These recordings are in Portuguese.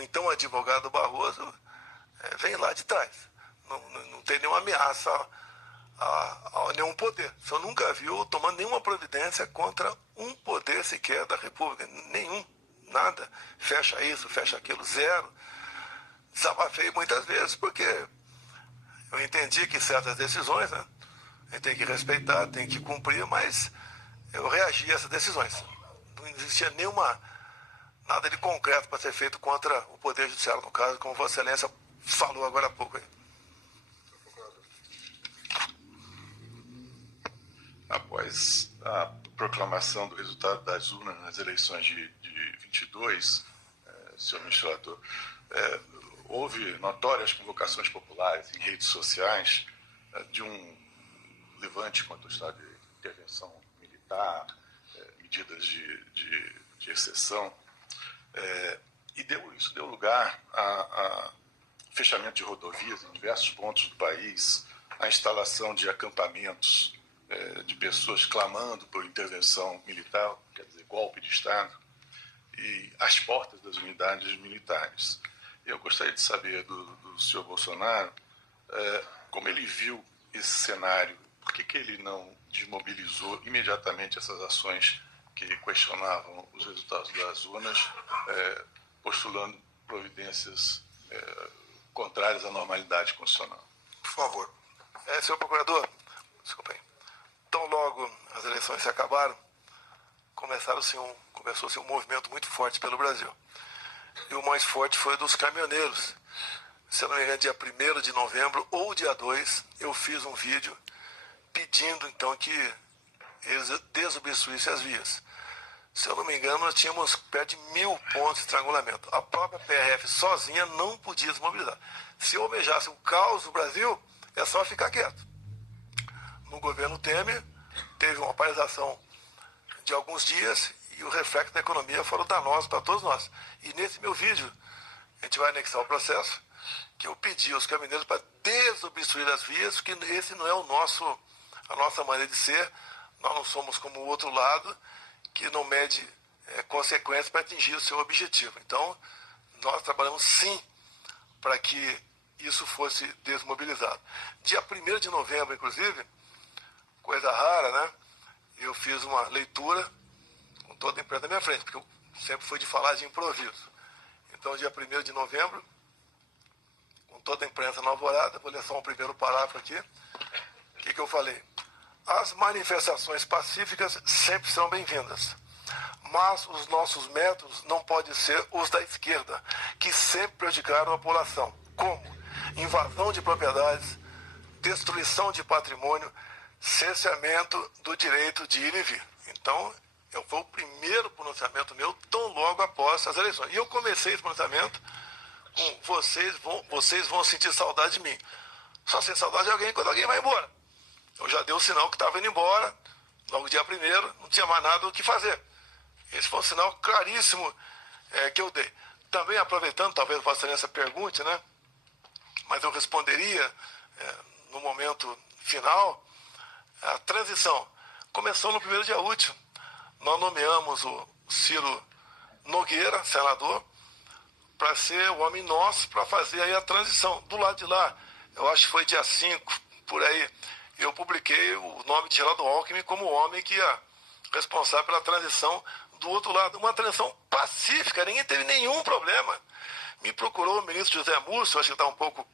o então advogado Barroso vem lá de trás. Não tem nenhuma ameaça a nenhum poder. O senhor nunca viu tomando nenhuma providência contra um poder sequer da República. Nenhum. Nada. Fecha isso, fecha aquilo. Zero. Desabafei muitas vezes porque eu entendi que certas decisões, né, a gente tem que respeitar, tem que cumprir, mas eu reagi a essas decisões. Não existia nada de concreto para ser feito contra o Poder Judiciário, no caso, como Vossa Excelência falou agora há pouco. Após a proclamação do resultado das urnas nas eleições de 22, senhor administrador, houve notórias convocações populares em redes sociais de um levante contra o estado de intervenção militar, medidas de exceção, e isso deu lugar a fechamento de rodovias em diversos pontos do país, a instalação de acampamentos de pessoas clamando por intervenção militar, quer dizer, golpe de Estado, e às portas das unidades militares. Eu gostaria de saber do senhor Bolsonaro como ele viu esse cenário, por que ele não desmobilizou imediatamente essas ações que questionavam os resultados das urnas, postulando providências contrárias à normalidade constitucional. Por favor. Senhor Procurador, desculpa aí. Tão logo as eleições se acabaram, começou-se um movimento muito forte pelo Brasil. E o mais forte foi dos caminhoneiros. Se eu não me engano, dia 1º de novembro ou dia 2, eu fiz um vídeo pedindo, então, que eles desobstruíssem as vias. Se eu não me engano, nós tínhamos perto de 1000 pontos de estrangulamento. A própria PRF sozinha não podia desmobilizar. Se eu almejasse o caos no Brasil, é só ficar quieto. No governo Temer, teve uma paralisação de alguns dias e o reflexo da economia foram danosos para todos nós. E nesse meu vídeo, a gente vai anexar o processo, que eu pedi aos caminhoneiros para desobstruir as vias, porque esse não é a nossa maneira de ser. Nós não somos como o outro lado, que não mede consequências para atingir o seu objetivo. Então, nós trabalhamos sim para que isso fosse desmobilizado. Dia 1º de novembro, inclusive, coisa rara, né? Eu fiz uma leitura com toda a imprensa na minha frente, porque eu sempre fui de falar de improviso. Então, dia 1º de novembro, com toda a imprensa na alvorada, vou ler só um primeiro parágrafo aqui. O que eu falei? As manifestações pacíficas sempre são bem-vindas, mas os nossos métodos não podem ser os da esquerda, que sempre prejudicaram a população, como invasão de propriedades, destruição de patrimônio, cerceamento do direito de ir e vir. Então, foi o primeiro pronunciamento meu tão logo após as eleições. E eu comecei esse pronunciamento com vocês vão sentir saudade de mim. Só sem saudade de alguém quando alguém vai embora. Eu já dei o sinal que estava indo embora, logo dia 1º, não tinha mais nada o que fazer. Esse foi um sinal claríssimo que eu dei. Também aproveitando, talvez Vossa Excelência pergunte, né? Mas eu responderia no momento final. A transição começou no primeiro dia útil. Nós nomeamos o Ciro Nogueira, senador, para ser o homem nosso para fazer aí a transição. Do lado de lá, eu acho que foi dia 5, por aí, eu publiquei o nome de Geraldo Alckmin como o homem que ia responsável pela transição do outro lado. Uma transição pacífica, ninguém teve nenhum problema. Me procurou o ministro José Múcio, acho que está um pouco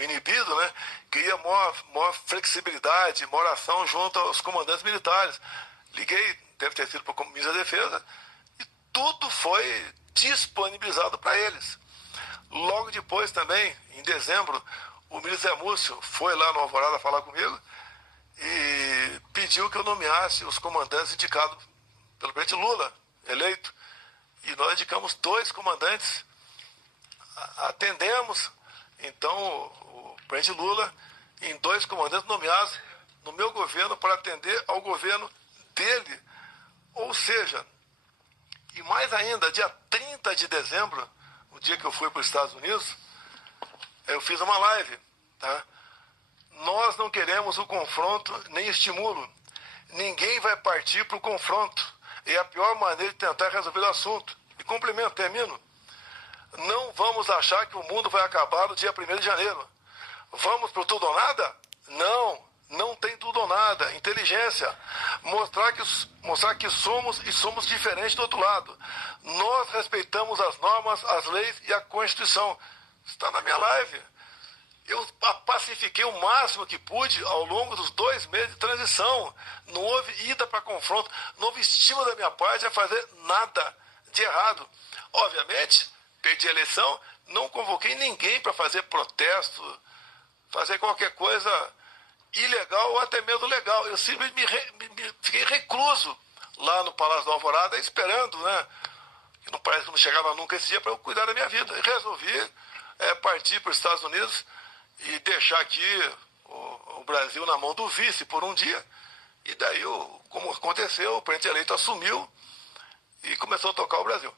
inibido, né? Queria maior flexibilidade, maior ação junto aos comandantes militares. Liguei, deve ter sido para o ministro da Defesa, e tudo foi disponibilizado para eles. Logo depois também, em dezembro, o ministro Zé Múcio foi lá no Alvorada falar comigo e pediu que eu nomeasse os comandantes indicados pelo presidente Lula, eleito. E nós indicamos 2 comandantes, atendemos. Então, o presidente Lula, em 2 comandantes nomeados no meu governo para atender ao governo dele. Ou seja, e mais ainda, dia 30 de dezembro, o dia que eu fui para os Estados Unidos, eu fiz uma live, tá? Nós não queremos o confronto nem estímulo. Ninguém vai partir para o confronto. É a pior maneira de tentar resolver o assunto. E complemento, termino. Não vamos achar que o mundo vai acabar no dia 1º de janeiro. Vamos pro tudo ou nada? Não, não tem tudo ou nada. Inteligência. Mostrar que somos e somos diferentes do outro lado. Nós respeitamos as normas, as leis e a Constituição. Está na minha live. Eu pacifiquei o máximo que pude ao longo dos 2 meses de transição. Não houve ida para confronto, não houve estímulo da minha parte a fazer nada de errado. Obviamente, perdi a eleição, não convoquei ninguém para fazer protesto, fazer qualquer coisa ilegal ou até mesmo legal. Eu simplesmente fiquei recluso lá no Palácio da Alvorada, esperando, né? Que não parece que não chegava nunca esse dia para eu cuidar da minha vida. E resolvi partir para os Estados Unidos e deixar aqui o Brasil na mão do vice por um dia. E daí, como aconteceu, o presidente eleito assumiu e começou a tocar o Brasil.